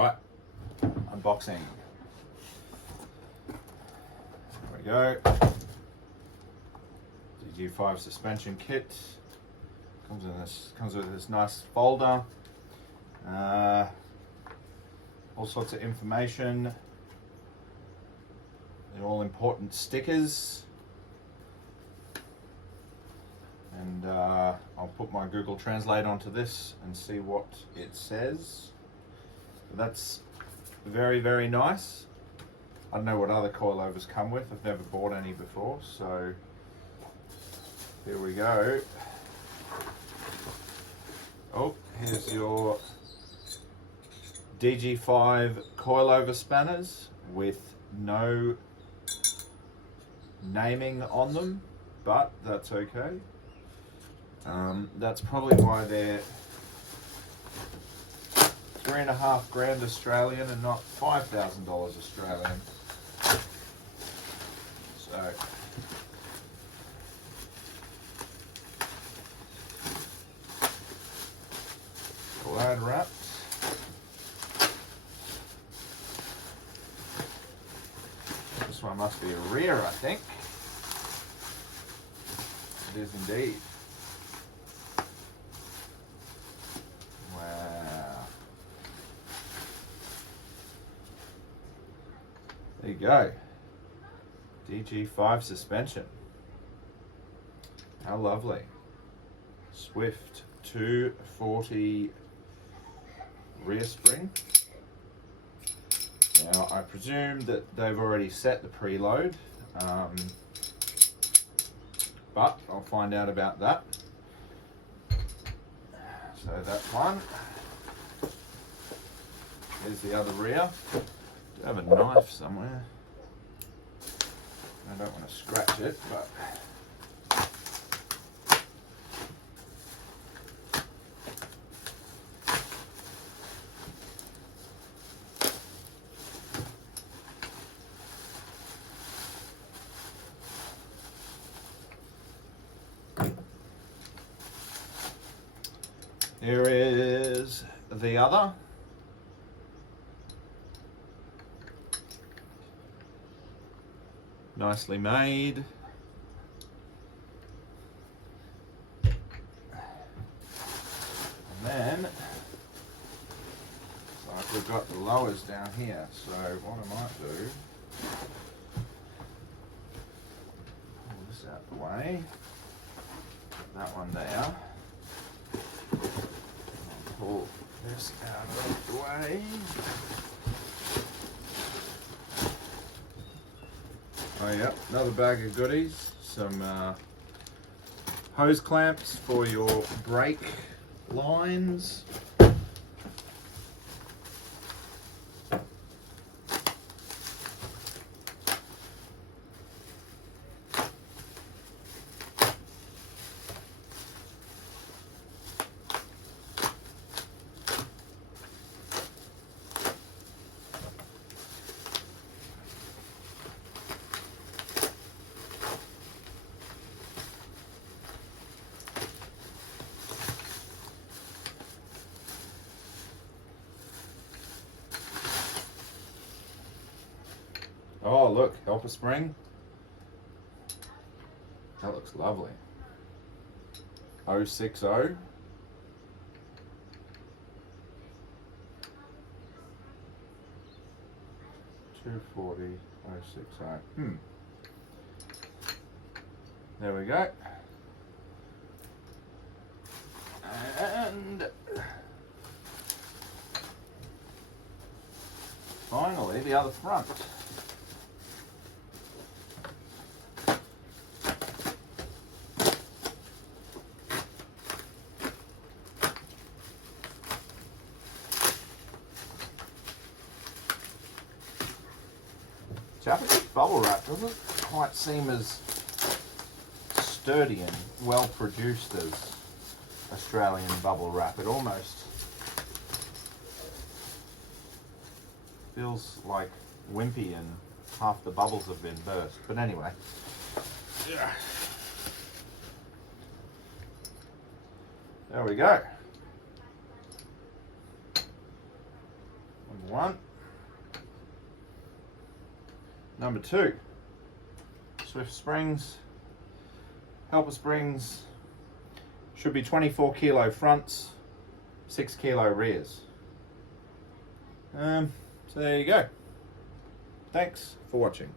Right, unboxing. There we go. DG5 suspension kit. Comes with this nice folder. All sorts of information. The all important stickers. And I'll put my Google Translate onto this and see what it says. That's very, very nice. I don't know what other coilovers come with. I've never bought any before, so here we go. Oh, here's your DG5 coilover spanners with no naming on them, but that's okay. That's probably why they're $3.5 grand Australian and not $5,000 Australian. So glad wrapped. This one must be a rear, I think. It is indeed. Wow. There you go. DG5 suspension. How lovely. Swift 240 rear spring. Now I presume that they've already set the preload, but I'll find out about that. So that's one. Here's the other rear. I have a knife somewhere. I don't want to scratch it, but here is the other. Nicely made. And then, like we've got the lowers down here, so what I might do, pull this out the way, put that one there, I'll pull this out of the way. Oh yeah, another bag of goodies, some hose clamps for your brake lines. Oh look, helper spring. That looks lovely. 060. 240 060. There we go. And finally the other front. Japanese bubble wrap doesn't quite seem as sturdy and well produced as Australian bubble wrap. It almost feels like wimpy and half the bubbles have been burst. But anyway. There we go. one. Number two, Swift Springs, Helper Springs, should be 24 kilo fronts, 6 kilo rears. So there you go. Thanks for watching.